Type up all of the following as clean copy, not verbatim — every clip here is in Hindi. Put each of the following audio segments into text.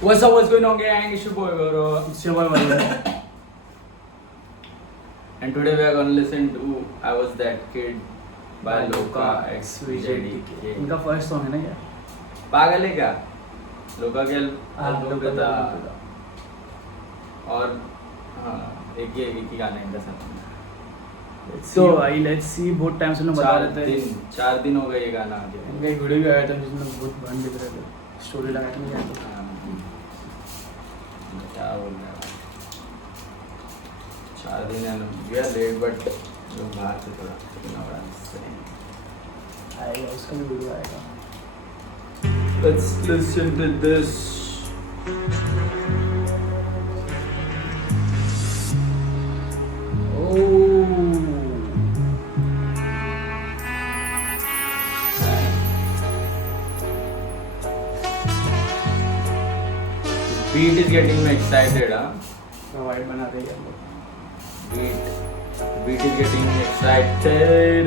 What's up, what's going on, gang? It's your boy Gaurav. It's your boy Varun. And today we are gonna listen to I Was That Kid by Loka X VJDK. इनका फर्स्ट सॉन्ग है ना क्या? पागल है क्या? लोका के हाँ, एल्बम पे लोका था। का। और हाँ, एक ही गाना इनका साथ। So भाई let's see बहुत टाइम से लोग बता रहे थे। 4 दिन हो गए ये गाना आके। इनका एक वीडियो भी आया था जिसमें बहुत भंड दिख रहे थे। स्टोरी लगा के नहीं आया था। क्या बोल रहे हैं? 4 दिन है, we are late but लोग बाहर से थोड़ा आएगा उसका भी वीडियो आएगा। Let's listen to this. Beat is getting me excited, huh? Wide बना रही है लोग। Beat is getting me excited.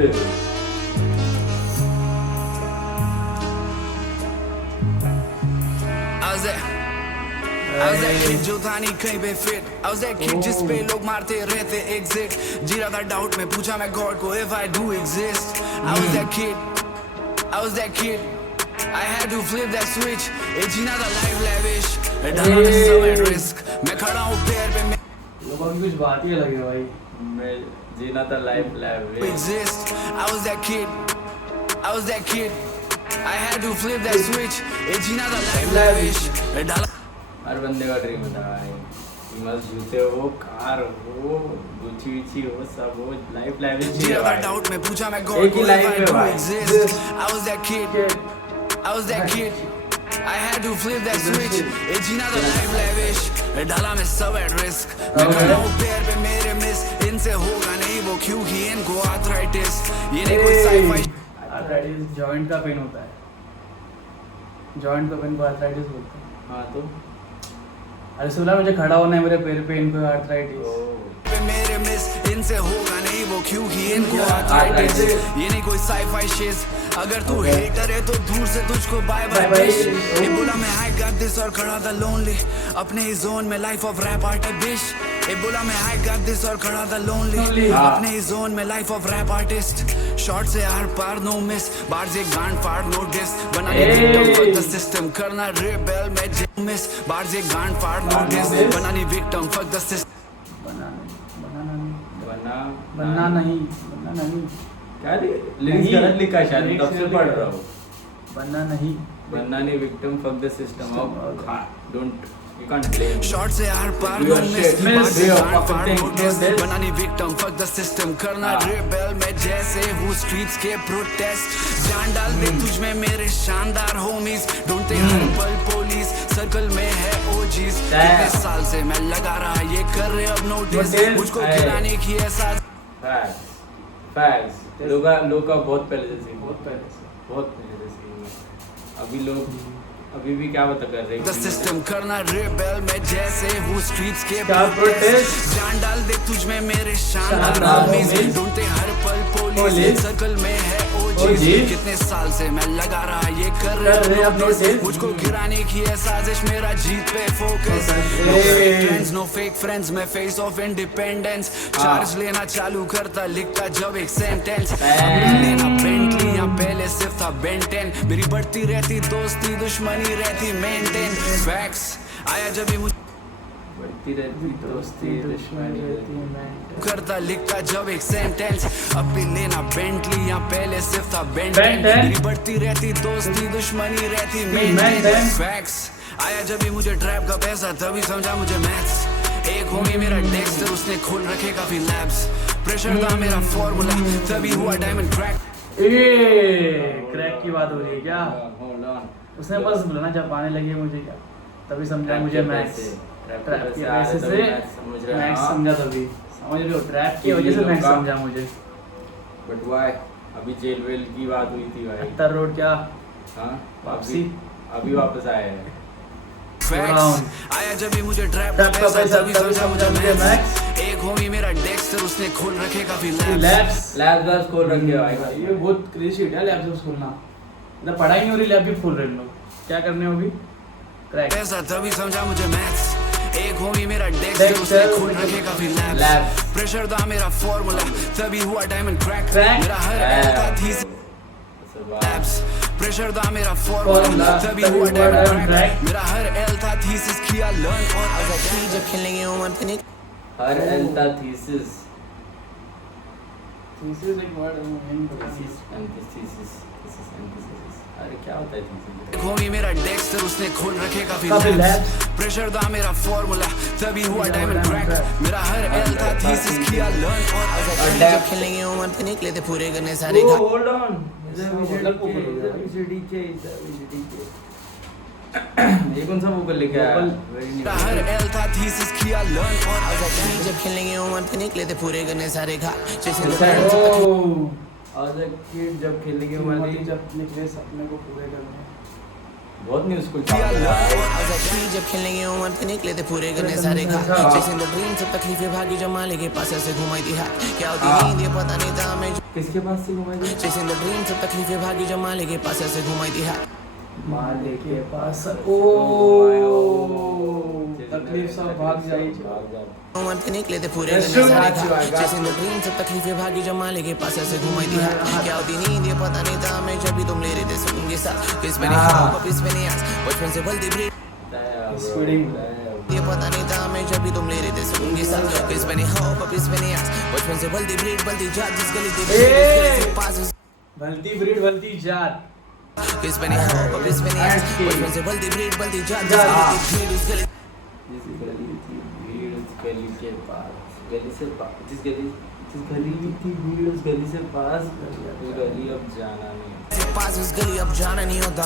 I was that kid जो था नहीं कहीं पे fit. I was that kid जिस पे लोग मारते रहते exit. जी रहा था doubt में पूछा मैं God को if I do exist. I was that kid. I was that kid. I had to flip that switch. ये जीना था life lavish. डाला मैं सब at risk. मैं खड़ा हूँ पैर पे लोगों की कुछ बात ही अलग है भाई। मैं जीना था life lavish. exist. I was that kid. I was that kid. I had to flip that switch. ये जीना था life lavish. डाला हर बंदे का ड्रीम होता है भाई। मस्त जूते हो, कार हो, गुची विची हो, सब हो, लाइफ लाइफ जी रहा था डाउट में पूछा मैं God एक ही को लाइफ if I में do भाई। exist. I was that kid. I was that kid. I had to flip that switch. ये जीना था life lavish. डाला मैं सब at risk. मैं खड़ा हूँ पैर पे मेरे मिस. इनसे होगा नहीं वो क्योंकि इनको arthritis. ये नहीं कोई sci-fi. आर्थराइटिस जॉइंट का पेन होता है। जॉइंट का पेन को आर्थराइटिस बोलते हैं। हाँ तो अरे सुना मुझे खड़ा होना है मेरे पैर पे इनको आर्थराइटिस। पे मेरे मिस इनसे होगा नहीं वो क्योंकि इनको arthritis. ये नहीं कोई sci-fi shiz. अगर तू hater है तो दूर से तुझको bye bye bitch. ये बोला मैं I got this और खड़ा था lonely. अपने ही zone में life of rap artist bitch. ये बोला मैं I got this और खड़ा था lonely. अपने ही zone में life of rap artist. Short से हर पार no miss. बाहर से गांड फाड़ no diss. बनाने victim fuck the system. करना rebel में jam miss. बाहर से गांड फाड़ no diss. बनानी victim fuck the system. बनना नहीं क्या लिरिक्स गलत लिखा है शायद, तब से पढ़ रहा हूँ। बनना नहीं victim fuck the system of don't you can't blame short से हर पार नो मिस बनानी विक्टिम फक द सिस्टम करना रिबेल में जैसे हूँ स्ट्रीट्स के प्रोटेस्ट जान डाल दे तुझ में मेरे शानदार होमीज ढूंढते हर पल पुलिस सर्कल में है ओजीज कितने साल से मैं लगा रहा ये कर रहे अब नोटिस मुझको गिराने की ऐसा फैक्ट्स लोका बहुत पहले से अभी लोग अभी भी क्या बता कर रहे हैं सिस्टम करना रिबेल में जैसे हूँ स्ट्रीट्स के प्रोटेस्ट जान डाल दे तुझ में मेरे शानदार होमीज ढूंढते हर पल पुलिस सर्कल में है ओजीज कितने साल से मैं लगा रहा ये कर रहे अब नोटिस मुझको गिराने की है साजिश मेरा जीत पे focus friends no fake friends मैं फेस ऑफ इंडिपेंडेंस चार्ज लेना चालू करता लिखता जब एक सेंटेंस लेना बेंटली या पहले सिर्फ था बेंटेन मेरी बढ़ती रहती दोस्ती दुश्मनी रहती मेंटेन फैक्ट्स आया जब भी मुझे बढ़ती रहती दोस्ती दुश्मनी रहती करता लिखता जब एक सेंटेंस अब भी लेना बेंटली या पहले सिर्फ था बेंटेन मेरी बढ़ती रहती दोस्ती दुश्मनी रहती मेंटेन फैक्ट्स आया जब भी मुझे ट्रैप का पैसा तभी समझा मुझे मैथ्स एक होगी मेरा डेक्स्टर उसने खोल रखे काफी लैब्स प्रेशर था मेरा फॉर्मूला तभी हुआ डायमंड क्रैक क्रैक की बात हो रही है क्या? उसने बस बोला ना जब आने लगी मुझे क्या तभी समझा मुझे मैथ्स ट्रैप की वजह से मैथ्स समझा तभी समझ रहे हो ट्रैप की वजह से मैथ्स समझा मुझे बट व्हाई अभी जेल वेल की बात हुई थी भाई अत्तर रोड क्या हाँ वापसी अभी वापस आए हैं आया जब भी मुझे ट्रैप का पैसा तभी समझा मुझे मैथ्स एक होगी मेरा डेक्स्टर उसने खोल रखे काफी लैब्स खोल रखे भाई ये बहुत क्रेजी है लैब्स खोलना मतलब पढ़ाई नहीं हो रही लैब भी खोल रहे हैं लोग क्या करने होगी क्रैक ऐसा तभी समझा मुझे मैथ्स एक होगी मेरा डेस्क Dexter, उसने खोल रखे काफी Labs. लैब्स प्रेशर था मेरा फॉर्मूला तभी हुआ डायमंड क्रैक Crack. मेरा हर था थीसिस लैब्स प्रेशर था मेरा फॉर्मूला Formula, तभी तभी हुआ हुआ डायमंड diamond क्रैक crack. मेरा हर एल था थीसिस किया लर्न और जब खेलेंगे उमर फिर हर एल्टा थीसिस थीसिस एक वर्ड है मुझे नहीं पता एंटीथेसिस अरे क्या होता है थीसिस होगी मेरा डेक्स्टर उसने खोल रखे काफी काफी लैब्स labs. प्रेशर था मेरा फॉर्मूला तभी हुआ डायमंड क्रैक मेरा हर एल था थीसिस किया लर्न और जब खेलेंगे उमर फिर निकले थे पूरे करने सारे Oh, hold on. मतलब ऊपर हो गया। ये कौन सा वोकल लेके आया? Vocal. Very new. मेरा हर एल था थीसिस किया लर्न और जब खेलेंगे उमर फिर निकले थे पूरे करने सारे घाट जैसे और जब kid जब खेलेंगे वाली जब निकले सपने को पूरे करने बहुत न्यू स्कूल किया लर्न जब खेलेंगे उमर फिर निकले थे पूरे करने सारे घाट जैसे ड्रीम सब तकलीफें भागी जब माले के पास ऐसे घुमाई थी हाथ क्या होती नींद ये पता नहीं था मैं किसके पास से घुमाई जैसे ड्रीम सब तकलीफें भागी जब माले के पास ऐसे घुमाई थी हाथ माले के पास ओ तकलीफ सब भाग जाई उमर फिर निकले थे पूरे करने सारे घाट जैसे ड्रीम सब तकलीफें भागी जब माले के पास ऐसे घुमाई थी हाथ क्या होती नींद ये पता नहीं था मैं जब भी तुम ले रहे थे सुकून के साथ किस में नहीं खाओ किस में नहीं आस बचपन से बल्दी ब्रीड ये पता नहीं था मैं जब भी तुम ले रहे थे सुकून के साथ किस में नहीं खाओ किस में नहीं आस बचपन से बल्दी ब्रीड बल्दी जात जिस गली थी पास भलती ब्रीड भलती जात किस में नहीं खाओ किस में नहीं आस बचपन से बल्दी ब्रीड बल्दी जात जिस गली थी जिस गली थी भीड़ उस गली के पास गली से जिस गली थी भीड़ उस गली से पास उस गली अब जाना नहीं पास उस गली अब जाना नहीं होता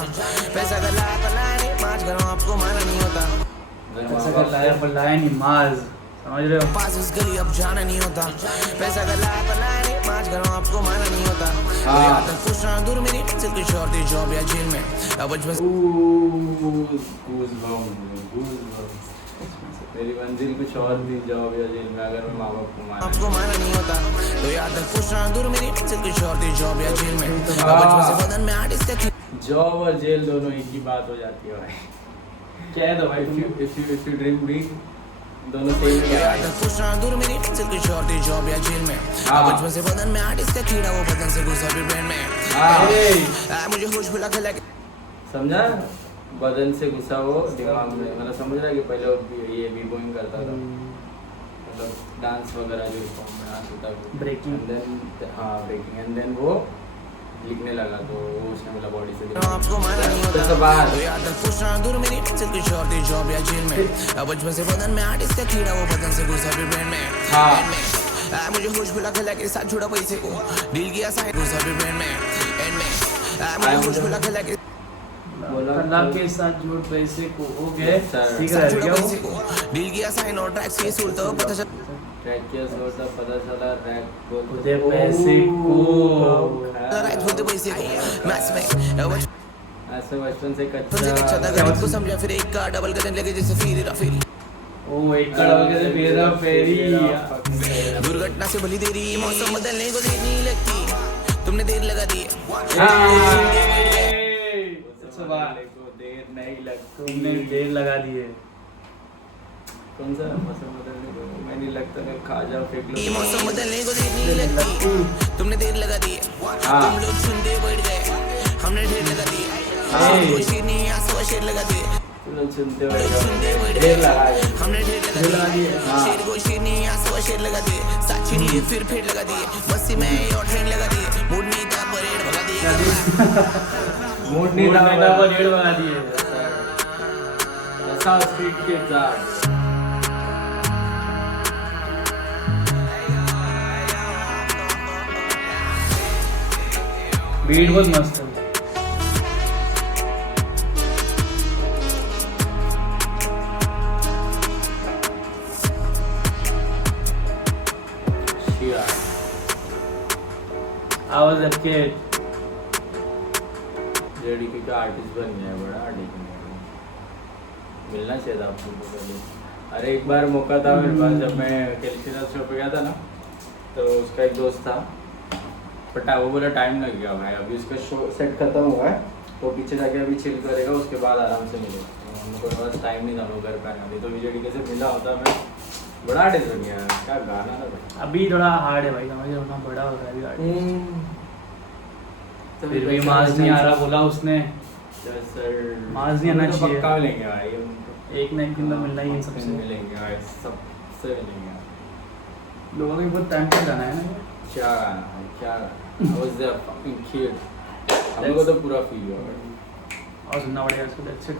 पैसा का लाया पलाया पाँच घरों आपको माना नहीं होता ऐसा कर लाया पर लाया नहीं माज समझ रहे हो पास उस गली अब जाना नहीं होता पैसा का लाया पलाया पाँच घरों आपको माना नहीं होता याद तक खुश रहा दूर मेरी से कुछ और थी जॉब या जेल में अब बचपन मेरी मंजिल कुछ और थी जॉब या जेल में अगर मैं माँ बाप को माना आपको माना नहीं होता तो याद तक खुश रहा दूर मेरी से कुछ और थी जॉब या जेल में अब बचपन से बदन में आर्टिस्ट थे जॉब और जेल दोनों एक ही बात हो जाती है भाई क्या है तो भाई if you drink weed दोनों सेम ही याद तक खुश रहा दूर मेरी से कुछ और थी जॉब या जेल में अब बचपन से बदन में आर्टिस्ट थे कीड़ा वो बदन से घुसा भी ब्रेन में मुझे होश भुला के लगे समझा बदन से घुसा वो दिमाग में मतलब समझ रहा है कि पहले वो ये भी बोइंग करता था मतलब डांस वगैरह जो फॉर्म में डांस होता है Breaking. एंड देन हाँ ब्रेकिंग एंड देन वो लिखने लगा तो वो उसने बोला बॉडी से आपको माना नहीं होता तो बाहर तो याद तक खुश रहा दूर मेरी से कुछ और थी जॉब या जेल में अब बचपन से बदन में आर्टिस्ट थे कीड़ा वो बदन से घुसा भी ब्रेन में मुझे होश भुला के लगे साथ जुड़ा पैसे को डील किया साइन घुसा भी ब्रेन में एंड में मुझे होश भुला के लगे कला के साथ जोड़ पैसे को ओके Sir. ठीक साथ है जुड़ा क्या पैसे को डील किया साइन और ट्रैक्स की सूरत पता चला ट्रैक किया सोचा पता चला ट्रैक को खुदे पैसे को राइट होते पैसे को मैच में ऐसे बचपन से तुझे अच्छा था कच्चा गणित को समझा फिर एक का डबल करने लगे जैसे फिर ओ एक कड़ा वगैरह फेरा फेरी दुर्घटना से भली देरी मौसम बदलने को देर नहीं लगती तुमने देर लगा दी को देर नहीं लगती तुमने देर लगा दी है कौन सा मौसम बदलने को मैं नहीं लगता मैं खा जाओ फेंक लो ये मौसम बदलने को देर नहीं लगती तुमने देर लगा दी तुम लोग सुनते बैठ गए हमने ढेर लगा दी कोशिश नहीं आंसू शेर लगा दी तुम लोग सुनते सुनते हो बैठ देर गए लगा दी हमने ढेर लगा दी शेर को शेर नहीं आंसू शेर लगा दी साक्षी नहीं फिर लगा दी बस्ती में और ट्रेन लगा दी मूड नहीं था परेड भगा दी मूड नहीं था वो डेढ़ बना दिए ऐसा स्ट्रीट के साथ बीट बहुत मस्त है I was a kid. JDP का आर्टिस्ट बन गया है बड़ा आर्टिस्ट मिलना चाहिए था आपको पहले। अरे एक बार मौका था मेरे पास जब मैं कैलकुलस शो पे गया था ना तो उसका एक दोस्त था बट वो बोला टाइम लग गया भाई अभी उसका शो सेट खत्म हुआ है तो पीछे जाके अभी चिल करेगा उसके बाद आराम से मिलेगा हमको पास टाइम नहीं था, हम लोग घर पे आना थी, तो विजय डी से मिला होता मैं, बड़ा आर्टिस्ट बन गया, क्या गाना था भाई। अभी थोड़ा हार्ड है भाई, समझ उतना बड़ा हो रहा है अभी आर्टिस्ट। फिर भी मार्क्स नहीं आ रहा बोला उसने, सर मार्क्स नहीं आना चाहिए, पक्का मिलेंगे भाई हमको, एक ना एक दिन तो मिलना ही है सबसे, मिलेंगे भाई, सबसे मिलेंगे। लोगों को बहुत टाइम पर जाना है ना। क्या गाना भाई, क्या गाना, I was there fucking kid, हम लोग को तो पूरा फील हुआ भाई। और सुनना पड़ेगा इसको, दैट्स इट।